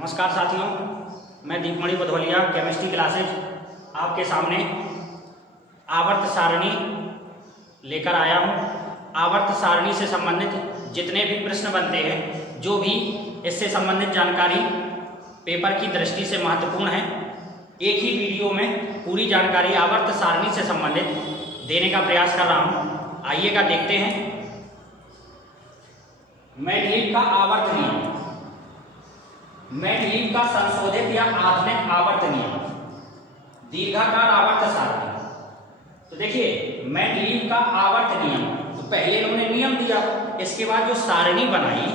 नमस्कार साथियों, मैं दीपमणि पधौलिया केमिस्ट्री क्लासेज आपके सामने आवर्त सारणी लेकर आया हूँ। आवर्त सारणी से संबंधित जितने भी प्रश्न बनते हैं, जो भी इससे संबंधित जानकारी पेपर की दृष्टि से महत्वपूर्ण है, एक ही वीडियो में पूरी जानकारी आवर्त सारणी से संबंधित देने का प्रयास कर रहा हूँ। आइएगा देखते हैं। मेंडलीव का आवर्त नियम, मेंडलीव का संशोधित या आधुनिक आवर्त नियम, दीर्घाकार आवर्त सारणी। तो देखिए, मेंडलीव का आवर्त नियम, तो पहले इन्होंने नियम दिया, इसके बाद जो सारणी बनाई,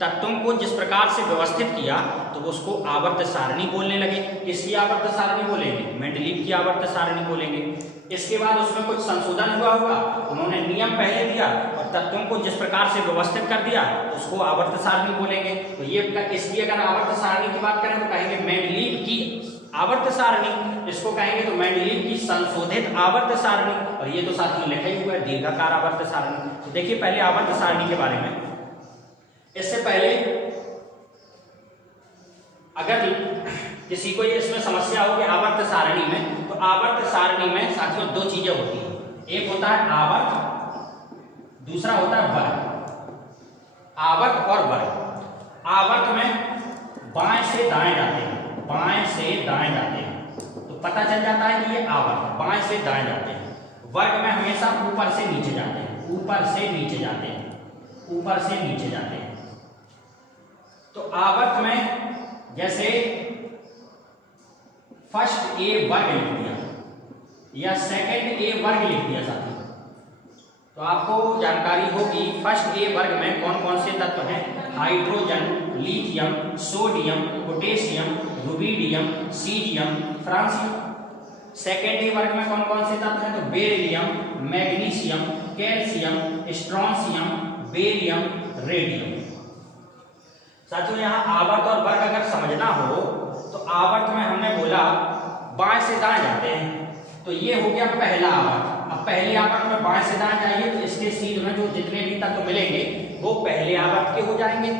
तत्वों को जिस प्रकार से व्यवस्थित किया, तो उसको आवर्त सारणी बोलने लगे। किसकी आवर्त सारणी बोलेंगे? मेंडलीव की आवर्त सारणी बोलेंगे। इसके बाद उसमें कुछ संशोधन हुआ होगा, उन्होंने नियम पहले दिया और तत्वों को जिस प्रकार से व्यवस्थित कर दिया, उसको आवर्त सारणी बोलेंगे। तो ये इसकी अगर आवर्त सारणी की बात करें तो कहेंगे मेंडलीव की आवर्त सारणी, इसको कहेंगे तो मेंडलीव की संशोधित आवर्त सारणी। और ये तो साथियों लिखा ही हुआ है, दीर्घाकार आवर्त सारणी। तो देखिए पहले आवर्त सारणी के बारे में। इससे पहले अगर किसी को इसमें समस्या हो कि आवर्त सारणी में, तो आवर्त सारणी में साथियों दो चीजें होती हैं। एक होता है आवर्त, दूसरा होता है वर्ग। आवर्त और वर्ग। आवर्त में बाएं से दाएं जाते हैं, बाएं से दाएं जाते हैं, तो पता चल जाता है कि ये आवर्त बाएं से दाएं जाते हैं। वर्ग में हमेशा ऊपर से नीचे जाते हैं, ऊपर से नीचे जाते हैं, ऊपर से नीचे जाते हैं। तो आवर्त में जैसे फर्स्ट ए वर्ग लिख दिया या सेकंड ए वर्ग लिख दिया साथियों, तो आपको जानकारी होगी फर्स्ट ए वर्ग में कौन कौन से तत्व हैं। Hydrogen, lithium, sodium, potassium, rubidium, cerium, francium. Second A वर्ग में कौन कौन से तत्व हैं? तो beryllium, magnesium, calcium, strontium, barium, radium. साथियों यहाँ आवर्त और वर्ग अगर समझना हो तो आवर्त में हमने बोला बाएं से दाएं जाते हैं, तो ये हो गया पहला आवर्त। अब पहले आवर्त में बाएं से दाएं जाइए तो इसके सीध में जो जितने भी तत्व मिलेंगे वो पहले आवर्त के हो जाएंगे।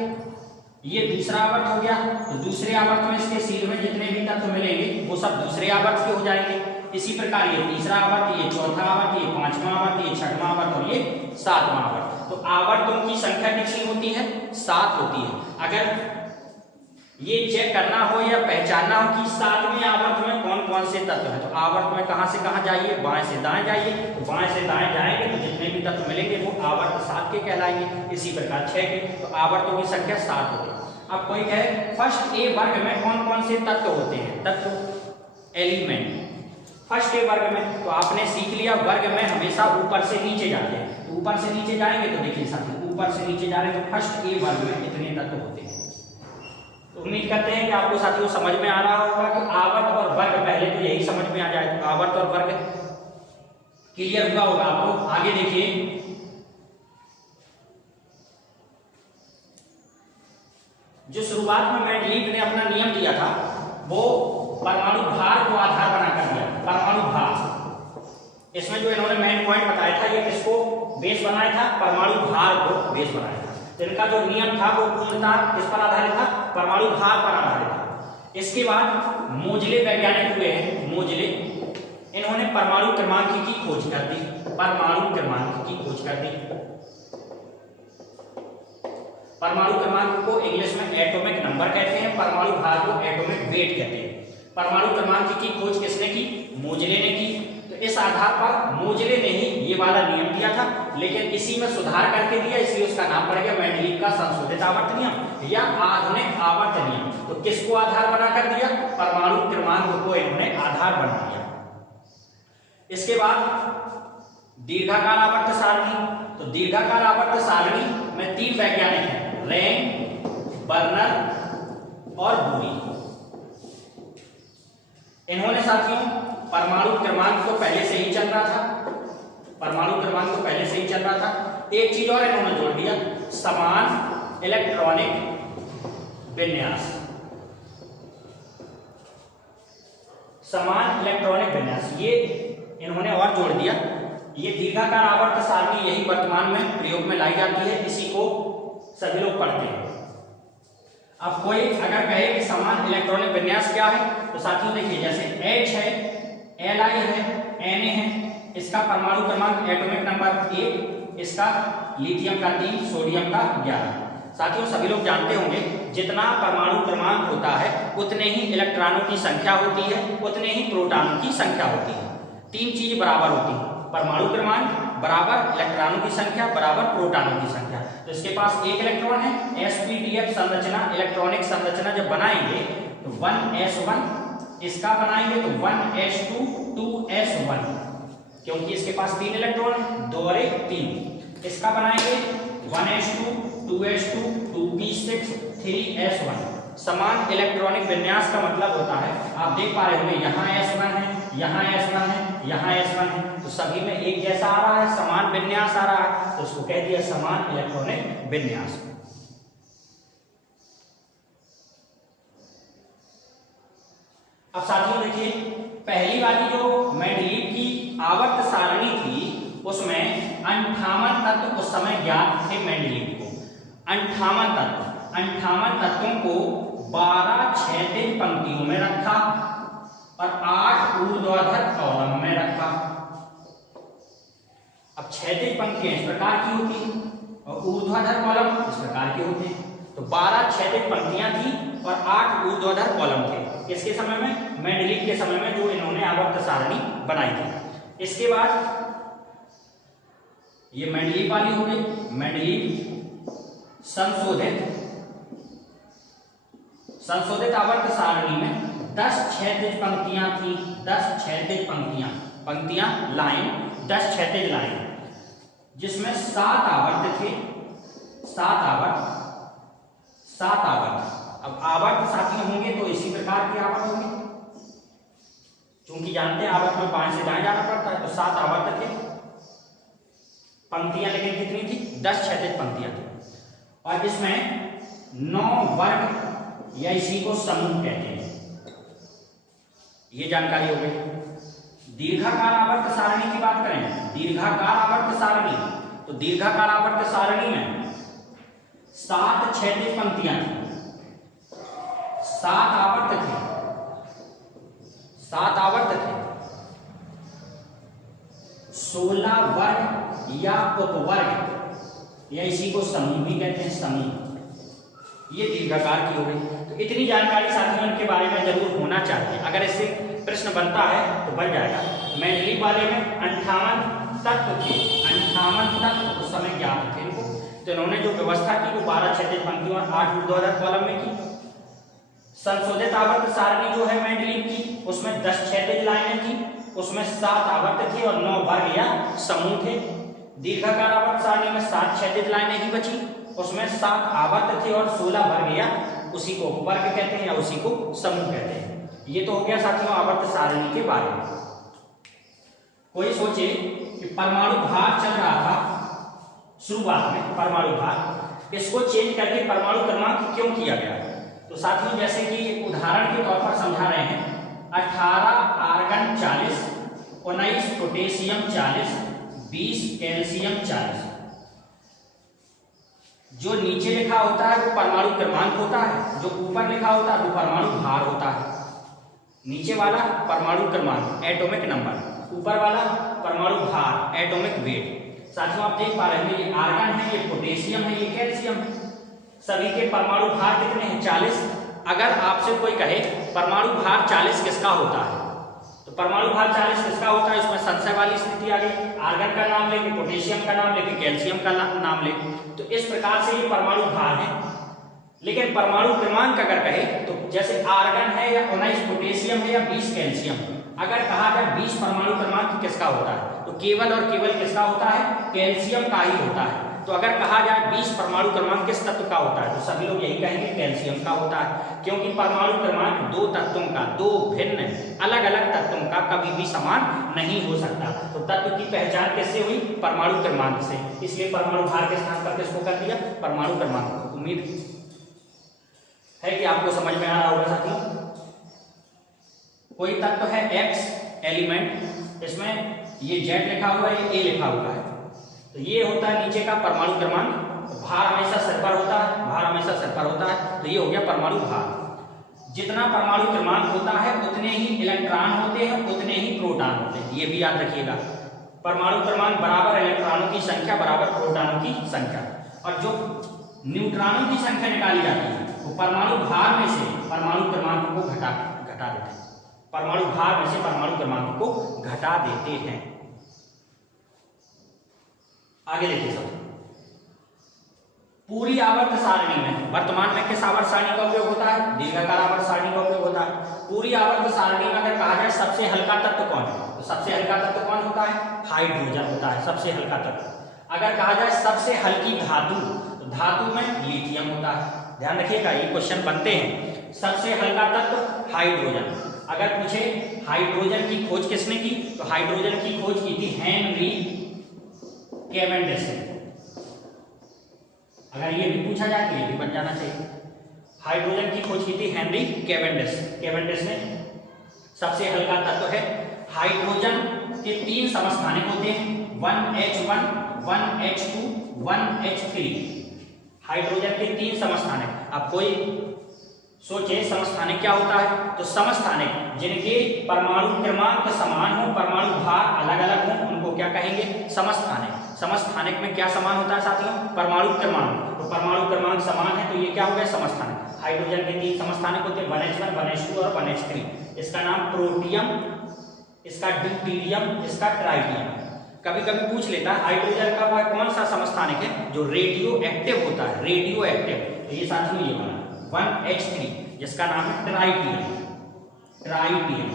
ये दूसरा आवर्त हो गया, तो दूसरे आवर्त में इसके सीध में जितने भी तत्व मिलेंगे वो सब दूसरे आवर्त के हो जाएंगे। इसी प्रकार ये तीसरा आवर्त, ये चौथा आवर्त, ये पांचवा आवर्त, ये छठवां आवर्त और ये सातवां आवर्त। तो आवर्तों की संख्या कितनी होती है? 7 होती है। अगर ये चेक करना हो या पहचानना हो कि 7वें आवर्त में कौन कौन से तत्व हैं, तो आवर्त में कहां से कहां जाइए? बाएं से दाएं जाइए। तो बाएं से दाएं जाएंगे तो जितने भी तत्व मिलेंगे वो आवर्त 7 के कहलाएंगे। इसी प्रकार 6 के, तो आवर्तों की संख्या 7 होती है। अब कोई कहे फर्स्ट ए वर्ग में कौन कौन से तत्व होते हैं? तत्व, एलिमेंट फर्स्ट ए वर्ग में, तो आपने सीख लिया वर्ग में हमेशा ऊपर से नीचे जाते हैं। तो ऊपर से नीचे जाएंगे तो देखिए साथियों, ऊपर से नीचे जा रहे हैं तो फर्स्ट ए वर्ग में इतने तत्व होते हैं। तो उम्मीद करते हैं कि आपको साथियों समझ में आ रहा होगा कि आवर्त और वर्ग, पहले तो यही समझ में आ जाए तो आवर्त और वर्ग क्लियर हुआ होगा आपको। आगे देखिए, जो शुरुआत में मेंडलीव ने अपना नियम दिया था वो परमाणु भार को आधार बनाकर दिया। परमाणु भार, इसमें जो इन्होंने मेन पॉइंट बताया था, ये किसको बेस बनाया था? परमाणु भार को बेस बनाया था। तो इनका जो नियम था वो पूर्णतः किस पर आधारित था? परमाणु भार पर आधारित था। इसके बाद मोजले वैज्ञानिक हुए हैं, मोजले, इन्होंने परमाणु क्रमांक की खोज कर दी। परमाणु क्रमांक की खोज कर दी। परमाणु क्रमांक को इंग्लिश में एटॉमिक नंबर कहते हैं, परमाणु भार को एटॉमिक वेट कहते हैं। परमाणु क्रमांक की खोज किसने की? मोजले ने की। तो इस आधार पर मोजले ने ही ये वाला नियम दिया था, लेकिन इसी में सुधार करके दिया, इसलिए उसका नाम पड़ गया मेंडलीव का संशोधित आवर्त नियम या आधुनिक आवर्त नियम। तो किसको आधार बनाकर दिया? परमाणु क्रमांक को इन्होंने आधार बना दिया। इसके बाद दीर्घाकार आवर्त सारणी। तो दीर्घाकार आवर्त सारणी में 3 वैज्ञानिक हैं, रैंग, बर्नर और बुरी। इन्होंने साथियों परमाणु क्रमांक तो पहले से ही चल रहा था, परमाणु क्रमांक तो पहले से ही चल रहा था। एक चीज और इन्होंने जोड़ दिया, समान इलेक्ट्रॉनिक विन्यास। समान इलेक्ट्रॉनिक विन्यास, ये इन्होंने और जोड़ दिया। ये दीर्घाकार आवर्त सारणी यही वर्तमान में प्रयोग में लाई जाती है, इसी को सभी लोग पढ़ते हैं। अब कोई अगर कहे कि समान इलेक्ट्रॉनिक विन्यास क्या है, तो साथियों देखिए जैसे H है, Li है, Na है, इसका परमाणु क्रमांक एटॉमिक नंबर 1, इसका लिथियम का 3, सोडियम का 11। साथियों सभी लोग जानते होंगे जितना परमाणु क्रमांक होता है उतने ही इलेक्ट्रॉनों की संख्या होती है, उतने ही प्रोटॉनों की संख्या होती है। तीन चीज बराबर होती है, परमाणु क्रमांक बराबर इलेक्ट्रॉनों की संख्या बराबर प्रोटॉनों की संख्या। तो इसके पास एक इलेक्ट्रॉन है, sp-df संरचना इलेक्ट्रॉनिक संरचना जब बनाएंगे तो 1s1, इसका बनाएंगे तो 1s2 2s1, क्योंकि इसके पास 3 इलेक्ट्रॉन है, 2 और 1 3। इसका बनाएंगे 1s2 2s2 2p6 3s1। समान इलेक्ट्रॉनिक विन्यास का मतलब होता है, आप देख पा रहे होंगे यहाँ s1 है, यहाँ s1 है, यहाँ s1 है, तो सभी में एक जैसा आ रहा है, समान विन्यास आ रहा है, तो उसको कह दिया समान इलेक्ट्रॉनिक विन्यास। अब साथियों देखिए पहली वाली जो मेंडलीव की आवर्त सारणी थी उसमें 58 तत्व उस समय ज्ञात थे मेंडलीव को। 58 तत्वों को 12 क्षैतिज पंक्तियों में रखा और 8 ऊर्ध्वाधर कॉलम में रखा। अब क्षैतिज पंक्तियां इस प्रकार की होती हैं और ऊर्ध्वाधर कॉलम इस प्रकार के होते हैं। तो 12 क्षैतिज पंक्तियां थी और 8 ऊर्ध्वाधर कॉलम थे इसके समय में, मेंडलीव के समय में जो इन्होंने आवर्त सारणी बनाई थी। इसके बाद ये मेंडलीव वाली हो गई। मेंडलीव संशोधित आवर्त सारणी में 10 क्षैतिज पंक्तियां थी, 10 क्षैतिज पंक्तियां लाइन, 10 क्षैतिज लाइन, जिसमें 7 आवर्त थे, 7 आवर्त। अब आवर्त साथियों होंगे तो इसी प्रकार के आवर्त होंगे, क्योंकि जानते हैं आवर्त में बाएं से दाएं जाना पड़ता है, तो 7 आवर्त थे। पंक्तियां लेकिन कितनी थी? 10 क्षैतिज पंक्तियां थी और इसमें 9 वर्ग या इसी को समूह कहते हैं। ये जानकारी हो गई। दीर्घाकार आवर्त सारणी की बात करें, दीर्घाकार आवर्त सारणी, तो दीर्घाकार आवर्त सारणी में 7 क्षैतिज पंक्तियां थी, 7 आवर्त थे, 7 आवर्त थे, 16 वर्ग या उपवर्ग या इसी को समूह भी कहते हैं, समूह। ये दीर्घाकार की हो गई। तो इतनी जानकारी साथियों इनके बारे में जरूर होना चाहिए, अगर इससे प्रश्न बनता है तो बन जाएगा। मेंडलीव वाले में 58 तत्व थे, 58 तत्व उस समय ज्ञात थे इनको, तो इन्होंने जो व्यवस्था की वो 12 क्षैतिज पंक्तियों और 8 ऊर्ध्वाधर कॉलम में की। संशोधित आवर्त सारणी जो है मेंडलीव की, उसमें 10 क्षैतिज लाइनें थी, उसमें 7 आवर्त थे और 9 वर्ग या समूह थे। दीर्घाकार आवर्त सारणी में 7 क्षैतिज लाइनें ही बची, उसमें 7 आवर्त थे और 16 वर्ग या उसी को वर्ग कहते हैं या उसी को समूह कहते हैं। ये तो हो गया साथियों आवर्त सारणी के बारे में। कोई सोचे कि परमाणु भार चल रहा था शुरुआत में, परमाणु भार, इसको चेंज करके परमाणु क्रमांक क्यों किया गया? तो साथियों जैसे कि उदाहरण के तौर पर समझा रहे हैं, 18 आर्गन 40, 19 पोटेशियम 40, 20 कैल्शियम 40। जो नीचे लिखा होता है वो परमाणु क्रमांक होता है, जो ऊपर लिखा होता है वो परमाणु भार होता है। नीचे वाला परमाणु क्रमांक एटॉमिक नंबर, ऊपर वाला परमाणु भार एटॉमिक वेट। साथियों आप देख पा रहे हैं ये आर्गन है, ये पोटेशियम है, ये कैल्शियम है, सभी के परमाणु भार कितने हैं? 40। अगर आपसे कोई कहे परमाणु भार 40 किसका होता है, तो परमाणु भार 40 किसका होता है, इसमें संशय वाली स्थिति आ गई। आर्गन का नाम लेके, पोटेशियम का नाम लेके, कैल्शियम का नाम लेके, तो इस प्रकार से ये परमाणु भार है। लेकिन परमाणु क्रमांक अगर कहे तो जैसे आर्गन है या 19 पोटेशियम है या 20 कैल्शियम, अगर कहा जाए 20 परमाणु क्रमांक किसका होता है, तो केवल और केवल किसका होता है? कैल्शियम का ही होता है। तो अगर कहा जाए 20 परमाणु क्रमांक किस तत्व का होता है, तो सभी लोग यही कहेंगे कैल्शियम का होता है, क्योंकि परमाणु क्रमांक 2 तत्वों का, 2 भिन्न अलग अलग तत्वों का कभी भी समान नहीं हो सकता। तो तत्व की पहचान किससे हुई? परमाणु क्रमांक से। इसलिए परमाणु भार के स्थान पर किसको कर दिया? परमाणु क्रमांक। उम्मीद है कि आपको समझ में आ रहा होगा साथियों। कोई तत्व है X एलिमेंट, इसमें ये Z लिखा हुआ है, ये A लिखा हुआ है, तो ये होता है नीचे का परमाणु क्रमांक। भार हमेशा सिर पर होता है, भार हमेशा सिर पर होता है। तो ये हो गया परमाणु भार। जितना परमाणु क्रमांक होता है उतने ही इलेक्ट्रॉन होते हैं, उतने ही प्रोटॉन होते हैं, ये भी याद रखिएगा। परमाणु क्रमांक बराबर इलेक्ट्रॉनों की संख्या बराबर प्रोटॉनों की संख्या। और जो न्यूट्रॉनों की संख्या निकाली जाती है वो परमाणु भार में से परमाणु क्रमांक को घटा देते हैं। परमाणु भार में से परमाणु क्रमांक को घटा देते हैं। आगे देखिए सब, पूरी आवर्त सारणी में वर्तमान में किस आवर्त सारणी का उपयोग होता है? दीर्घाकार आवर्त सारणी का उपयोग होता है। पूरी आवर्त सारणी में अगर कहा जाए सबसे हल्का तत्व कौन है, तो सबसे हल्का तत्व कौन होता है? हाइड्रोजन होता है सबसे हल्का तत्व। अगर कहा जाए सबसे हल्की धातु, तो धातु में लिथियम होता है। ध्यान रखिएगा, ये क्वेश्चन बनते हैं। सबसे हल्का तत्व हाइड्रोजन। अगर पूछे हाइड्रोजन की खोज किसने की, तो हाइड्रोजन की खोज की थी हेनरी कैवेंडिश ने। अगर ये भी पूछा जाए तो ये भी बन जाना चाहिए। हाइड्रोजन की खोज की थी हेनरी कैवेंडिश। कैवेंडिश ने सबसे हल्का तत्व है। हाइड्रोजन के 3 समस्थानिक होते हैं, 1H1, 1H2, 1H3। हाइड्रोजन के 3 समस्थानिक। अब कोई सोचे समस्थानिक क्या होता है, तो समस्थानिक जिनके परमाणु क्रमांक समान हो, परमाणु भार अलग अलग हो, उनको क्या कहेंगे? समस्थानिक। समस्थानिक में क्या समान होता है साथियों? परमाणु क्रमांक। तो परमाणु क्रमांक समान है तो ये क्या हो गया? समस्थानिक। हाइड्रोजन के 3 समस्थानिक होते हैं, 1H1, 1H2 और 1H3। इसका नाम प्रोटियम, इसका ड्यूटेरियम, इसका ट्राइटियम। कभी कभी पूछ लेता है हाइड्रोजन का वह कौन सा समस्थानिक है जो रेडियो एक्टिव होता है, रेडियो एक्टिव। तो ये साथियों ये वाला 1H3 जिसका नाम है ट्राइटियम। ट्राइटियम,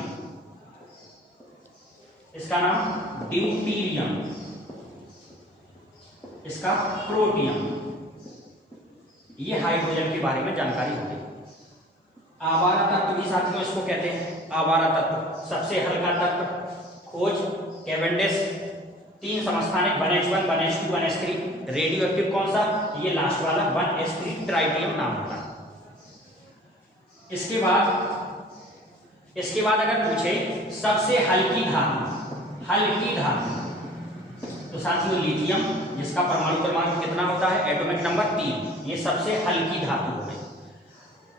इसका नाम ड्यूटेरियम, इसका प्रोटियम। ये हाइड्रोजन के बारे में जानकारी होती है। आवारा तत्व भी साथियों इसको कहते हैं, आवारा तत्व। सबसे हल्का तत्व खोज कैवेंडिश, 3 समस्थानिक 1H1, 1H2, 1H3। Radio active कौन सा? ये लास्ट वाला 1H3 ट्राइटियम नाम होता है। इसके बाद अगर पूछे सबसे हल्की धातु, हल्की धातु, तो साथियों लिथियम जिसका परमाणु क्रमांक कितना होता है? Atomic number 3। ये सबसे हल्की धातु हो गई।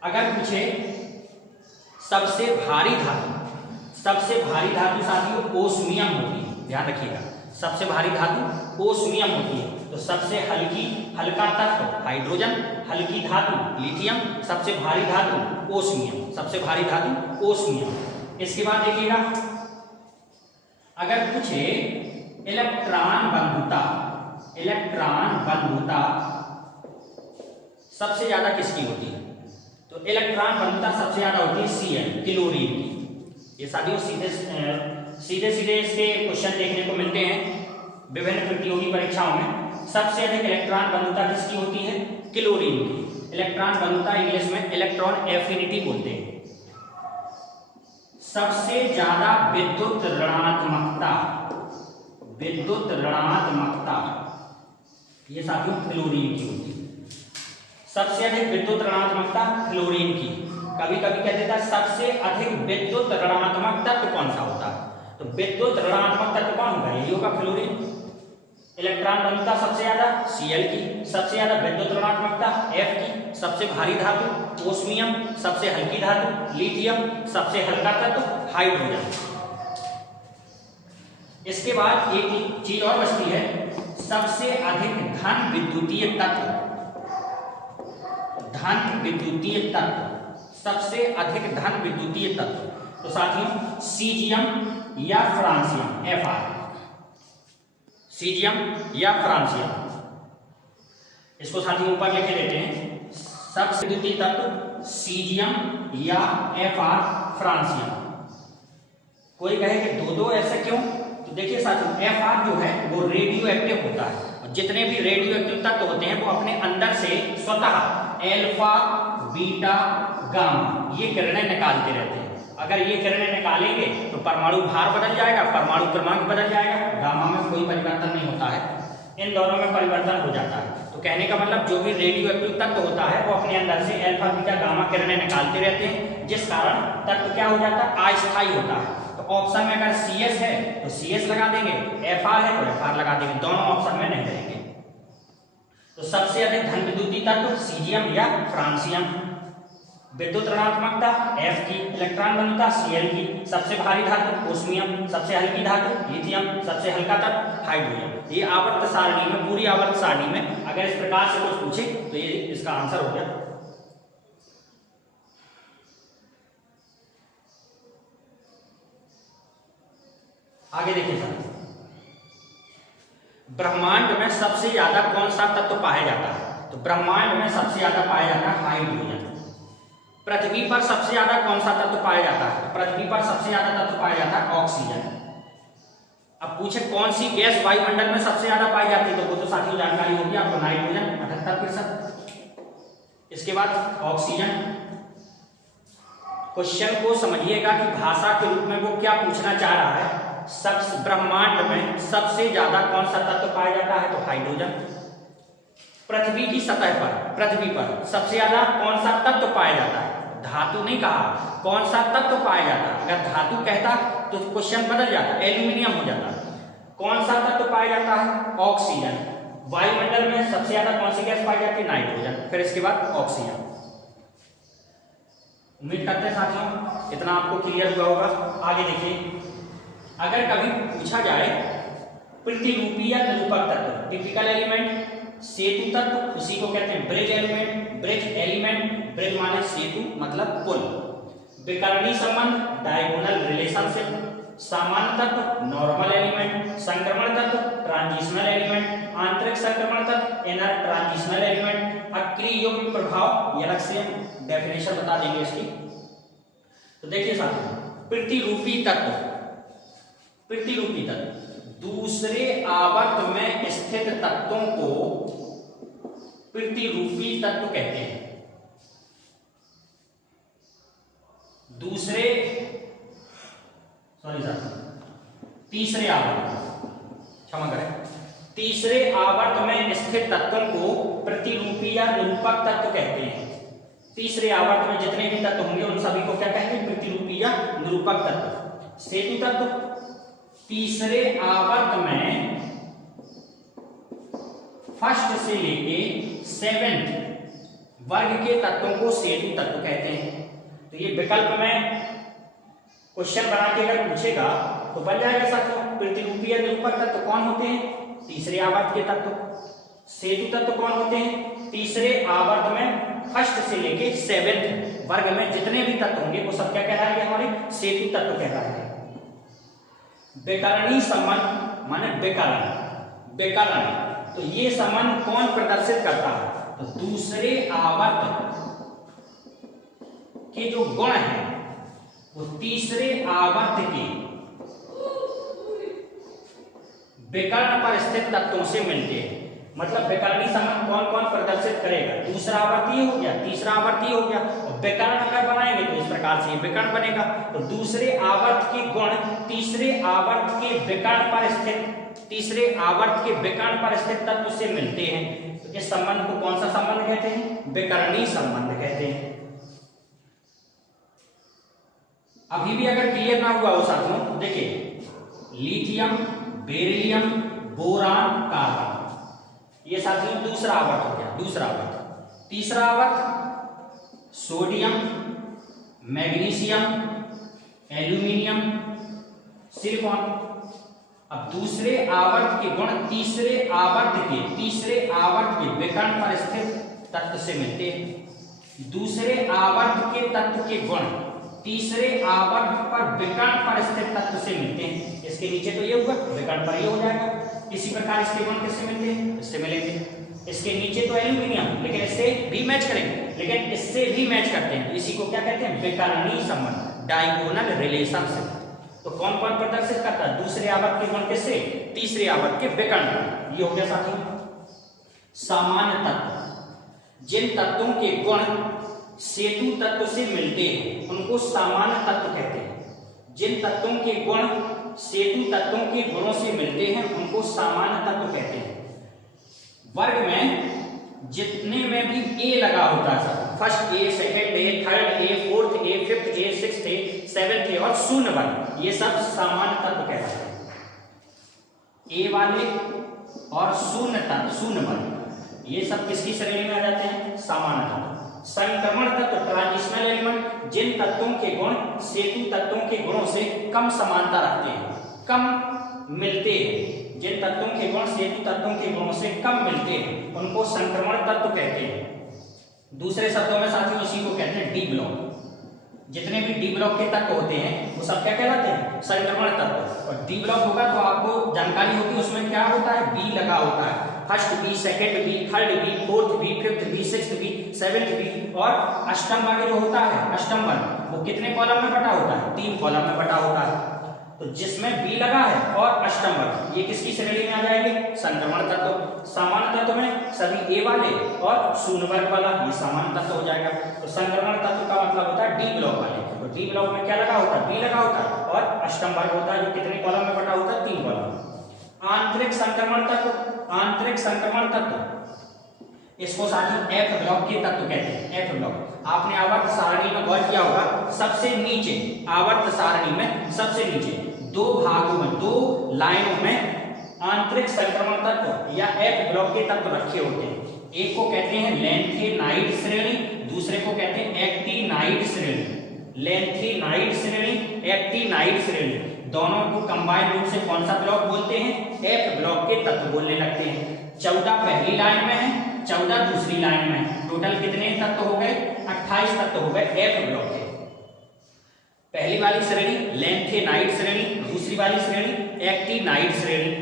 अगर पूछे सबसे भारी धातु, सबसे भारी धातु साथियों ओस्मियम होती है। ध्यान रखिएगा, सबसे भारी धातु ओस्मियम होती है। तो सबसे हल्का तत्व हाइड्रोजन, हल्की धातु लिथियम, सबसे भारी धातु ओस्मियम, सबसे भारी धातु ओस्मियम। इसके बाद देखिएगा, अगर पूछे इलेक्ट्रॉन बंधुता, इलेक्ट्रॉन बंधुता सबसे ज्यादा किसकी होती है? तो इलेक्ट्रॉन बंधुता सबसे ज्यादा होती है Cl, क्लोरीन की। ये साथियों सीधे सीधे इसके क्वेश्चन देखने को मिलते हैं विभिन्न प्रतियोगी परीक्षाओं में। सबसे अधिक इलेक्ट्रॉन बंधुता किसकी होती है? क्लोरीन की। इलेक्ट्रॉन बंधुता इंग्लिश में इलेक्ट्रॉन एफिनिटी बोलते हैं। सबसे ज्यादा विद्युत ऋणात्मकता, विद्युत ऋणात्मकता ये साथियों क्लोरीन की होती है। सबसे अधिक विद्युत ऋणात्मकता क्लोरीन की। कभी कभी कह देता है सबसे अधिक विद्युत ऋणात्मक तत्व कौन सा होता है, तो विद्युत ऋणात्मक तत्व कौन होगा? यही होगा क्लोरीन। इलेक्ट्रॉन बंधुता सबसे ज्यादा Cl की, सबसे ज्यादा विद्युत ऋणात्मकता F की, सबसे भारी धातु ओस्मियम, सबसे हल्की धातु लिथियम, सबसे हल्का तत्व हाइड्रोजन। इसके बाद एक चीज और बचती है, सबसे अधिक धन विद्युतीय तत्व, धन विद्युतीय तत्व, सबसे अधिक धन विद्युतीय तत्व। तो साथियों सीजियम या फ्रांसियम, Fr, सीजियम या फ्रांसियम। इसको साथियों ऊपर लिखे देते हैं, सबसे विद्युतीय तत्व सीजियम या Fr फ्रांसियम। कोई कहे कि दो ऐसे क्यों, तो देखिए साथियों Fr जो है वो रेडियो एक्टिव होता है, और जितने भी रेडियो एक्टिव तत्व होते हैं वो अपने अंदर से स्वतः अल्फा, बीटा, गामा ये किरणें निकालते रहते हैं। अगर ये किरणें निकालेंगे तो परमाणु भार बदल जाएगा, परमाणु क्रमांक बदल जाएगा, गामा में कोई परिवर्तन नहीं होता है, इन दोनों में परिवर्तन हो जाता है। तो कहने का मतलब जो भी रेडियो एक्टिव तत्व होता है वो अपने अंदर से अल्फा, बीटा, गामा किरणें निकालते रहते हैं, जिस कारण तत्व क्या हो जाता है? अस्थायी होता है। तो ऑप्शन में अगर CS है तो CS लगा देंगे, Fr है तो Fr लगा देंगे, दोनों ऑप्शन में नहीं रहेंगे। तो सबसे अधिक धन विद्युतीय तत्व सीजियम या फ्रांसियम। विद्युत ऋणात्मकता F की, इलेक्ट्रॉन घनता Cl की, सबसे भारी धातु ओस्मियम, सबसे हल्की धातु लिथियम, सबसे हल्का तत्व हाइड्रोजन। ये आवर्त सारणी में, पूरी आवर्त सारणी में अगर इस प्रकार से कुछ पूछे तो ये इसका आंसर हो गया। आगे देखिए सर, ब्रह्मांड में सबसे ज्यादा कौन सा तत्व पाया जाता है? तो ब्रह्मांड में सबसे ज्यादा पाया जाता है हाइड्रोजन। पृथ्वी पर सबसे ज्यादा कौन सा तत्व पाया जाता है? पृथ्वी पर सबसे ज्यादा तत्व पाया जाता है ऑक्सीजन। अब पूछे कौन सी गैस वायुमंडल में सबसे ज्यादा पाई जाती है, तो वो तो साथियों जानकारी होगी आपको, नाइट्रोजन 78%। इसके बाद ऑक्सीजन। क्वेश्चन को समझिएगा कि भाषा के रूप में वो क्या पूछना चाह रहा है। ब्रह्मांड में सबसे ज्यादा कौन सा तत्व पाया जाता है? तो हाइड्रोजन। पृथ्वी की सतह पर, पृथ्वी पर सबसे ज्यादा कौन सा तत्व पाया जाता है? धातु नहीं कहा, कौन सा तत्व पाया जाता है। अगर धातु कहता तो क्वेश्चन बदल जाता, एल्यूमिनियम हो जाता। कौन सा तत्व पाया जाता है? ऑक्सीजन। वायुमंडल में सबसे ज्यादा कौन सी गैस पाई जाती है? नाइट्रोजन। फिर इसके बाद ऑक्सीजन। उम्मीद करते हैं साथियों इतना आपको क्लियर हुआ होगा। आगे देखिए, अगर कभी पूछा जाए प्रतिरूपी या निरूपक तत्व, टिपिकल एलिमेंट, सेतु तत्व, उसी को कहते हैं bridge element. Bridge element, bridge माने सेतु मतलब पुल। विकर्णी संबंध, डायगोनल रिलेशनशिप। सामान्य तत्व, नॉर्मल एलिमेंट। संक्रमण तत्व, ट्रांजिशनल एलिमेंट। आंतरिक संक्रमण तत्व, इनर ट्रांजिशनल एलिमेंट। अक्रिय यौगिक प्रभाव, ये अलग से हम डेफिनेशन बता देंगे इसकी। तो देखिए साथियों, प्रतिरूपी तत्व, प्रतिरूपी तत्व दूसरे आवर्त में स्थित तत्वों को प्रतिरूपी तत्व कहते हैं। तीसरे आवर्त, क्षमा करें, तीसरे आवर्त में स्थित तत्वों को प्रतिरूपी या निरूपक तत्व कहते हैं। तीसरे आवर्त में जितने भी तत्व होंगे उन सभी को क्या कहेंगे? प्रतिरूपी या निरूपक तत्व। सेतु तत्व, तीसरे आवर्त में फर्स्ट से लेके 7th वर्ग के तत्वों को सेतु तत्व कहते हैं। तो ये विकल्प में क्वेश्चन बना के अगर पूछेगा तो बन जाएगा साथियों, प्रतिरूपी या निरूपक तत्व कौन होते हैं? तीसरे आवर्त के तत्व। सेतु तत्व कौन होते हैं? तीसरे आवर्त में फर्स्ट से लेके 7th वर्ग में जितने भी तत्व होंगे वो सब क्या कहलाएंगे? हमारे सेतु तत्व कहलाएंगे। विकर्णी संबंध माने विकर्ण, विकर्ण, तो ये संबंध कौन प्रदर्शित करता है? तो दूसरे आवर्त के जो गुण हैं वो तीसरे आवर्त के विकर्ण पर स्थित तत्वों से मिलते हैं। मतलब विकर्णी संबंध कौन कौन प्रदर्शित करेगा? दूसरा आवर्तीय हो गया, तीसरा आवर्तीय हो गया, और विकर्ण अगर बनाएंगे तो इस प्रकार से विकर्ण बनेगा। तो दूसरे आवर्त के गुण तीसरे आवर्त के विकर्ण पर स्थित, तीसरे आवर्त के विकर्ण पर स्थित तत्व से मिलते हैं। तो इस संबंध को कौन सा संबंध कहते हैं? विकर्णी संबंध कहते हैं। अभी भी अगर क्लियर ना हुआ हो साथियों, देखिए लिथियम, बेरिलियम, बोरान, कार्बन, ये साथियों दूसरा आवर्त हो गया, दूसरा आवर्त। तीसरा आवर्त सोडियम, मैग्नीशियम, एल्यूमिनियम, सिलिकॉन। अब दूसरे आवर्त के गुण तीसरे आवर्त के विकर्ण पर स्थित तत्व से मिलते हैं। दूसरे आवर्त के तत्व के गुण तीसरे आवर्त पर विकर्ण पर स्थित तत्व से मिलते हैं। इसके नीचे तो ये होगा, विकर्ण पर ये हो जाएगा। इसी प्रकार इसके गुण किससे मिलते हैं? इससे मिलेंगे। इसके नीचे तो एल्यूमिनियम, लेकिन इससे भी मैच करेंगे, लेकिन इससे भी मैच करते हैं। इसी को क्या कहते हैं? विकर्णी संबंध, डायगोनल रिलेशनशिप। तो कौन कौन प्रदर्शित करता है? दूसरे आवर्त के गुण किससे? तीसरे आवर्त के विकर्ण। ये हो गया साथियों सामान्य तत्व। जिन तत्वों के गुण सेतु तत्व से मिलते हैं उनको सामान्य तत्व कहते हैं। जिन तत्वों के गुण सेतु तत्वों के गुणों से मिलते हैं उनको सामान्य तत्व कहते हैं। वर्ग में जितने में भी ए लगा होता है, first A, second A, third A, fourth A, fifth A, sixth A, seventh A और शून्य वर्ग, ये सब सामान्य तत्व कहलाते हैं। ए वाले और शून्य तत्व, शून्य वर्ग, ये सब किसकी श्रेणी में आ जाते हैं? सामान्य तत्व। संक्रमण तत्व ट्रांजिशनल एलिमेंट, जिन तत्वों के गुण सेतु तत्वों के गुणों से कम समानता रखते हैं, कम मिलते हैं, जिन तत्वों के गुण सेतु तत्वों के गुणों से कम मिलते हैं उनको संक्रमण तत्व कहते हैं। दूसरे शब्दों में साथियों उसी को कहते हैं डी ब्लॉक। जितने भी डी ब्लॉक के तत्व होते हैं वो सब क्या कहलाते हैं? संक्रमण तत्व। और डी ब्लॉक होगा तो आपको जानकारी होगी उसमें क्या होता है? बी लगा होता है, first B, second B, third B, fourth B, fifth B, sixth B, seventh B. और अष्टम वर्ग जो होता है, अष्टम वर्ग, वो कितने कॉलम में बटा होता है? 3 कॉलम में बटा होता है। तो जिसमें बी लगा है और अष्टम वर्ग, ये किसकी श्रेणी में आ जाएंगे? संक्रमण तत्व। सामान्य तत्व में सभी ए वाले और शून्य वर्ग वाला, ये सामान्य तत्व हो जाएगा। तो संक्रमण तत्व का मतलब होता है डी ब्लॉक वाले। तो डी ब्लॉक में क्या लगा होता है? बी लगा होता है और अष्टम वर्ग होता है जो कितने कॉलम में बटा होता है? 3 कॉलम। आंतरिक संक्रमण तत्व, आंतरिक संक्रमण तत्व, इसको साथियों एफ ब्लॉक के तत्व कहते हैं। एफ ब्लॉक आपने आवर्त सारणी में गौर किया होगा, सबसे नीचे आवर्त सारणी में सबसे नीचे 2 भागों में, 2 लाइनों में आंतरिक संक्रमण तत्व या एफ ब्लॉक के तत्व रखे होते हैं। एक को कहते हैं लेंथेनाइड श्रेणी, दूसरे को कहते हैं एक्टिनाइड श्रेणी। लेंथेनाइड श्रेणी, एक्टिनाइड श्रेणी, दोनों को कंबाइंड रूप से कौन सा ब्लॉक बोलते हैं? एफ ब्लॉक के तत्व बोलने लगते हैं। 14 पहली लाइन में है, 14 दूसरी लाइन में, टोटल कितने तत्व हो गए? 28 तत्व हो गए एफ ब्लॉक के। पहली वाली श्रेणी लेंथेनाइड श्रेणी, दूसरी वाली श्रेणी एक्टिनाइड श्रेणी।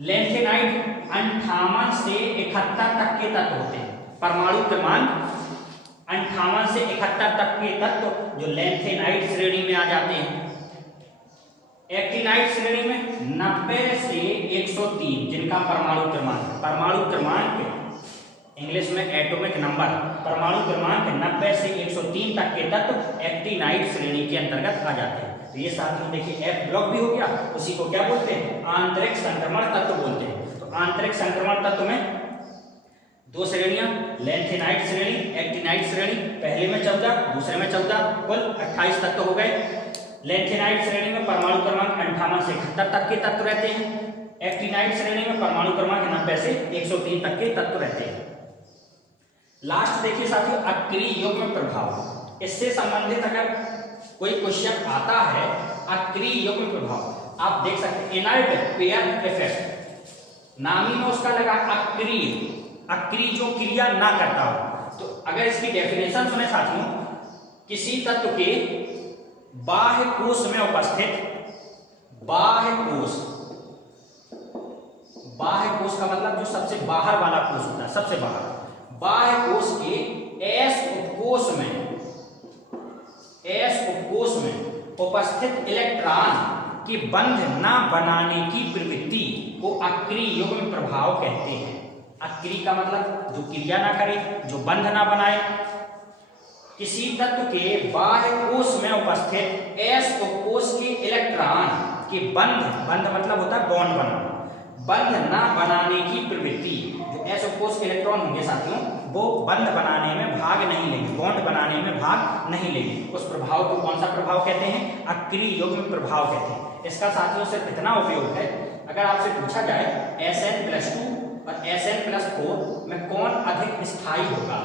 लेंथेनाइड 58 से 71 तक के तत्व होते हैं। परमाणु क्रमांक 58 से 71 तक के तत्व जो लेंथेनाइड श्रेणी में आ जाते हैं। एक्टिनाइड श्रेणी में 90 से 103, जिनका परमाणु क्रमांक इंग्लिश में एटॉमिक नंबर, परमाणु क्रमांक 90 से 103 तक के तत्व एक्टिनाइड श्रेणी के अंतर्गत आ जाते हैं। तो ये साथियों देखिए एफ ब्लॉक भी हो गया, उसी को क्या बोलते हैं? आंतरिक संक्रमण तत्व बोलते हैं। तो आंतरिक संक्रमण तत्व में 2 श्रेणियां, लेंथेनाइड श्रेणी, एक्टिनाइड श्रेणी। पहले में 14, दूसरे में 14, कुल 28 तत्व हो गए। लेंथेनाइड श्रेणी में परमाणु क्रमांक 58 से 71 तक के तत्व रहते हैं। एक्टिनाइड श्रेणी में परमाणु क्रमांक 90 से 103 तक के तत्व रहते हैं। लास्ट देखिए साथियों अक्रिय युग्म प्रभाव। इससे संबंधित अगर कोई क्वेश्चन आता है, अक्रिय युग्म प्रभाव आप देख सकते हैं, इनर्ट पेयर इफेक्ट, नाम ही में उसका लगा अक्रिय, अक्रिय जो क्रिया ना करता हो। तो अगर इसकी डेफिनेशन सुने साथियों, किसी तत्व के बाह्य कोश में उपस्थित, बाह्य कोश, बाह्य कोश का मतलब जो सबसे बाहर वाला कोश होता है, सबसे बाहर, बाह्य कोश के एस उपकोश में उपस्थित इलेक्ट्रॉन की बंध न बनाने की प्रवृत्ति को अक्रिय युग्म प्रभाव कहते हैं। अक्रिय का मतलब जो क्रिया ना करे, जो बंध ना बनाए। किसी तत्व के बाह्य कोश में उपस्थित एस उपकोश के इलेक्ट्रॉन के बंध मतलब होता है बॉन्ड बनाना, बंध ना बनाने की प्रवृत्ति। जो एस उपकोश के इलेक्ट्रॉन होंगे साथियों, वो बंध बनाने में भाग नहीं लेंगे, बॉन्ड बनाने में भाग नहीं लेंगे। उस प्रभाव को कौन सा प्रभाव कहते हैं? अक्रिय युग्म प्रभाव कहते हैं। इसका साथियों सिर्फ इतना उपयोग है, अगर आपसे पूछा जाए Sn+2 और Sn+4 में कौन अधिक स्थायी होगा,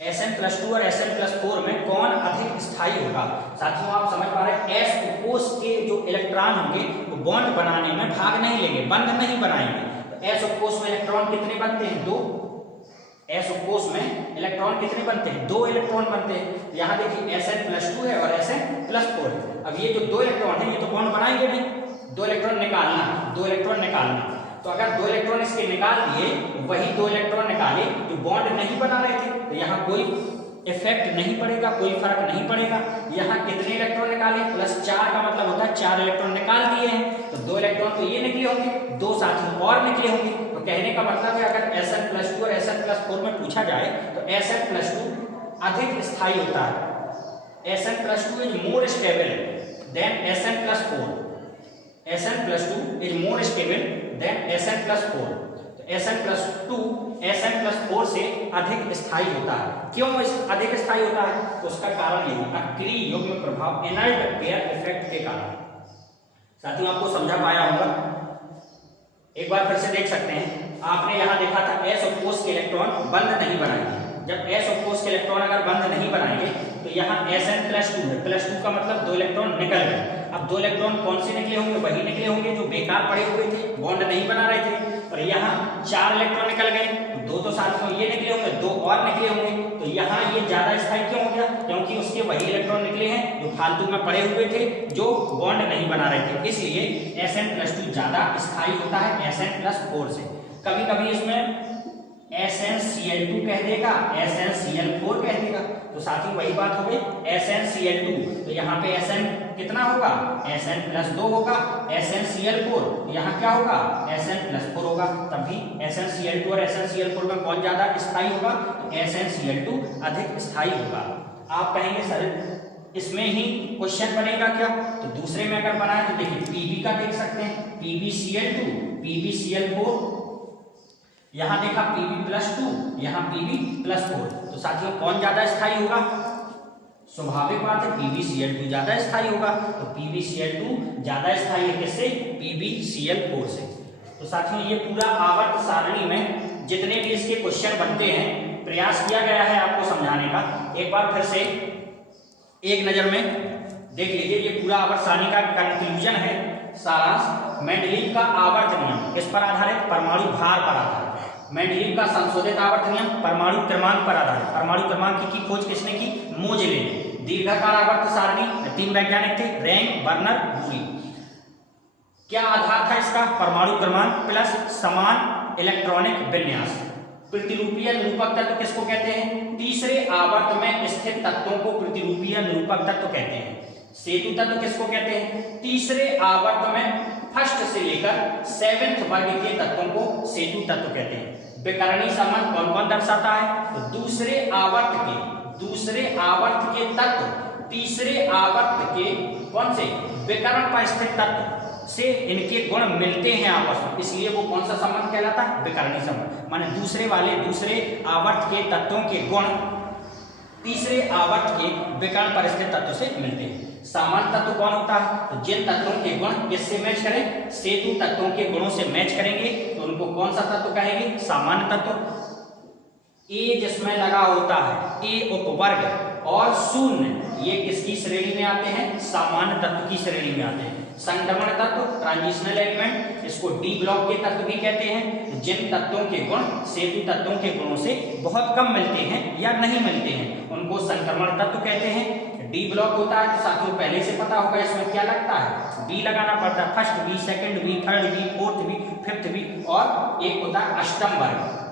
Sn+2 और Sn+4 में कौन अधिक स्थायी होगा, साथियों आप समझ पा रहे हैं। एस उपकोश के जो इलेक्ट्रॉन होंगे वो बॉन्ड बनाने में भाग नहीं लेंगे, बंध नहीं बनाएंगे। तो एस उपकोश में इलेक्ट्रॉन कितने बनते हैं? 2। एस उपकोश में इलेक्ट्रॉन कितने बनते हैं? 2 इलेक्ट्रॉन बनते हैं। यहाँ देखिए Sn+2 है और Sn+4 है। अब ये जो 2 इलेक्ट्रॉन है ये तो बॉन्ड बनाएंगे नहीं, 2 इलेक्ट्रॉन निकालना, 2 इलेक्ट्रॉन निकालना। तो अगर 2 इलेक्ट्रॉन इसके निकाल दिए, वही 2 इलेक्ट्रॉन निकाले जो बॉन्ड नहीं बना रहे थे, तो यहाँ कोई इफेक्ट नहीं पड़ेगा, कोई फर्क नहीं पड़ेगा। यहाँ कितने इलेक्ट्रॉन निकाले? +4 का मतलब होता है 4 इलेक्ट्रॉन निकाल दिए हैं, तो 2 इलेक्ट्रॉन तो ये निकले होंगे, 2 साथियों और निकले होंगे। तो कहने का मतलब है अगर Sn+2 और Sn+4 में पूछा जाए तो Sn+2 अधिक स्थायी होता है। Sn+2 is more stable then Sn+4। Sn+2 is more stable then Sn+4। तो Sn+2 Sn+4 से अधिक स्थायी होता है। क्यों अधिक स्थायी होता है? तो उसका कारण यही अक्रिय युग्म प्रभाव, इनर्ट पेयर इफेक्ट के कारण। साथियों आपको समझा पाया होगा, एक बार फिर से देख सकते हैं। आपने यहाँ देखा था s ऑफ के इलेक्ट्रॉन बंद नहीं बनाएंगे। जब s ऑफ के इलेक्ट्रॉन अगर बंद नहीं बनाएंगे तो यहाँ Sn+2 है, +2 का मतलब 2 इलेक्ट्रॉन निकल गए। अब 2 इलेक्ट्रॉन कौन से निकले होंगे? वही निकले होंगे जो बेकार पड़े हुए थे, बॉन्ड नहीं बना रहे थे। और यहाँ 4 इलेक्ट्रॉन निकल गए, तो 2 तो साथ में ये निकले होंगे, 2 और निकले होंगे। तो यहाँ ये ज्यादा स्थायी क्यों हो गया? क्योंकि उसके वही इलेक्ट्रॉन निकले हैं जो फालतू में पड़े हुए थे, जो बॉन्ड नहीं बना रहे थे। इसलिए Sn+2 ज्यादा स्थायी होता है Sn+4 से। कभी कभी इसमें SnCl2 कह देगा, SnCl4 कह देगा, तो साथ ही वही बात हो गई SnCl2। तो यहाँ पे Sn कितना होगा? Sn+2 होगा। SnCl4 यहाँ क्या होगा? Sn+4 होगा। तब भी SnCl2 और SnCl4 में कौन ज्यादा स्थायी होगा? तो Sn2 अधिक स्थायी होगा। आप कहेंगे सर इसमें ही क्वेश्चन बनेगा क्या? तो दूसरे में अगर बनाए तो देखिए Pb का देख सकते हैं, PbCl2, PbCl4, यहां देखा Pb+2, यहाँ Pb+4। तो साथियों कौन ज्यादा स्थायी होगा? स्वाभाविक बात है PbCl2 ज्यादा स्थायी होगा। तो PbCl2 ज्यादा स्थायी है किससे? PbCl4 से। तो साथियों ये पूरा आवर्त सारणी में जितने भी इसके क्वेश्चन बनते हैं प्रयास किया गया है आपको समझाने का। एक बार फिर से एक नजर में देख लीजिए। ये पूरा आवर्त सारणी का कंक्लूजन है, सारांश। मेंडलीव का आवर्त नियम किस पर आधारित? परमाणु भार पर आधारित। मेंडलीव का संशोधित आवर्त नियम परमाणु क्रमांक पर आधारित। परमाणु क्रमांक की खोज किसने की? मोजले ने। दीर्घाकार आवर्त सारणी 3 वैज्ञानिक थे, रैंक, बर्नर, बुरी। क्या आधार था इसका? परमाणु क्रमांक प्लस समान इलेक्ट्रॉनिक विन्यास। प्रतिरूपीय निरूपक तत्व किसको कहते हैं? तीसरे आवर्त में स्थित तत्वों को प्रतिरूपीय निरूपक तत्व कहते हैं। सेतु तत्व किसको कहते हैं? तीसरे आवर्त में फर्स्ट से लेकर 7वें वर्ग के तत्वों को सेतु तत्व कहते हैं। विकर्णी संबंध कौन कौन दर्शाता है? तो दूसरे आवर्त के तत्व तीसरे आवर्त के कौन से विकर्ण पर स्थित तत्व से इनके गुण मिलते हैं आपस में, इसलिए वो कौन सा संबंध कहलाता है? विकर्णी संबंध। माने दूसरे आवर्त के तत्वों के गुण तीसरे आवर्त के विकर्ण पर स्थित तत्व से मिलते हैं। सामान्य तत्व कौन होता है? तो जिन तत्वों के गुण किससे मैच करें? सेतु तत्वों के गुणों से मैच करेंगे तो उनको कौन सा तत्व कहेंगे? सामान्य तत्व। ए जिसमें लगा होता है ए उपवर्ग और शून्य, ये किसकी श्रेणी में आते हैं? सामान्य तत्व की श्रेणी में आते हैं। संक्रमण तत्व, ट्रांजिशनल एलिमेंट, इसको डी ब्लॉक के तत्व भी कहते हैं। जिन तत्वों के गुण सेतु तत्वों के गुणों से बहुत कम मिलते हैं या नहीं मिलते हैं उनको संक्रमण तत्व कहते हैं। डी ब्लॉक होता है तो साथियों पहले से पता होगा इसमें क्या लगता है? बी लगाना पड़ता है। First B, second B, third B, fourth B, fifth B, और एक होता है अष्टम वर्ग।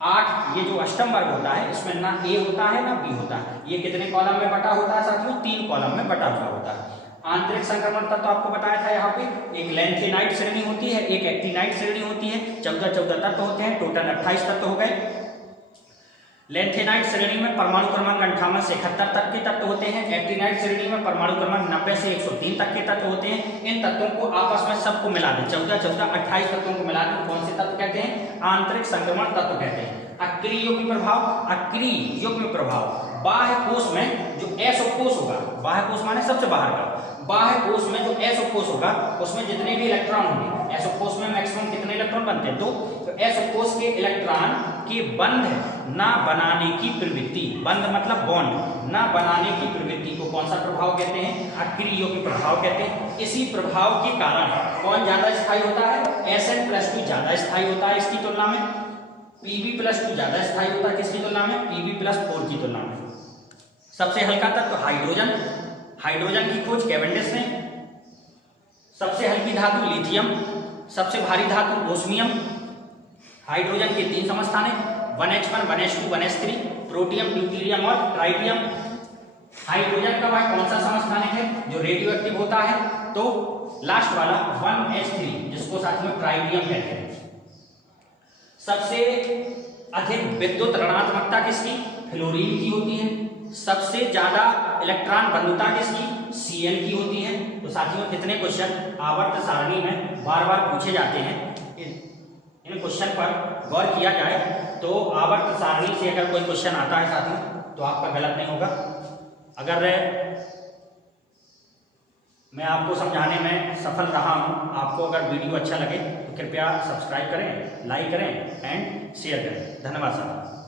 8 ये जो अष्टम वर्ग होता है इसमें ना ए होता है ना बी होता है। ये कितने कॉलम में बटा होता है साथियों? 3 कॉलम में बटा हुआ होता है। आंतरिक संक्रमण तत्व आपको बताया था यहाँ पे एक लैंथेनाइट श्रेणी होती है, एक एक्टिनाइट श्रेणी होती है। 14 तत्व होते हैं, टोटल 28 तत्व हो गए। लैंथेनाइट श्रेणी में परमाणु क्रमांक 58 से 71 तक के तत्व होते हैं। एक्टिनाइट श्रेणी में परमाणु क्रमांक 90 से 103 तक के तत्व होते हैं। इन तत्वों को आपस में सबको मिला दें, 28 तत्वों को मिला दें कौन से तत्व कहते हैं? आंतरिक संक्रमण तत्व कहते हैं। अक्रिय युग्म प्रभाव, अक्रिय युग्म प्रभाव बाह्य कोश में जो एस कोश होगा, बाह्य कोश माने सबसे बाहर का, बाह्य कोश में जो एस कोश होगा उसमें जितने भी इलेक्ट्रॉन होंगे, एस कोश में मैक्सिमम कितने इलेक्ट्रॉन बनते हैं? 2। तो एस कोश के इलेक्ट्रॉन की बंध ना बनाने की प्रवृत्ति, बंध मतलब बॉन्ड, ना बनाने की प्रवृत्ति को कौन सा प्रभाव कहते हैं? अक्रिय युग्म प्रभाव कहते हैं। इसी प्रभाव के कारण कौन ज्यादा स्थायी होता है? Sn+2 ज्यादा स्थायी होता है इसकी तुलना में। Pb+2 ज्यादा स्थायी होता है किसकी तुलना में? Pb+4 की तुलना में। सबसे हल्का तत्व हाइड्रोजन, हाइड्रोजन की खोज कैवेंडिश ने। सबसे हल्की धातु लिथियम, सबसे भारी धातु ओस्मियम। हाइड्रोजन के 3 समस्थान हैं, 1s1, 1s2, 1s3, protium, deuterium और ट्राइटियम। हाइड्रोजन का वह कौन सा समस्थानिक है जो रेडियो एक्टिव होता है? तो लास्ट वाला 1s3 जिसको साथ में ट्राइटियम कहते हैं। सबसे अधिक विद्युत ऋणात्मकता किसकी? फ्लोरीन की होती है। सबसे ज्यादा इलेक्ट्रॉन बंधुता किसकी? Cl की होती है। तो साथियों कितने क्वेश्चन आवर्त सारणी में बार बार पूछे जाते हैं, इन क्वेश्चन पर गौर किया जाए तो आवर्त सारणी से अगर कोई क्वेश्चन आता है साथियों तो आपका गलत नहीं होगा। अगर मैं आपको समझाने में सफल रहा हूँ। आपको अगर वीडियो अच्छा लगे तो कृपया सब्सक्राइब करें, लाइक करें एंड शेयर करें। धन्यवाद साहब।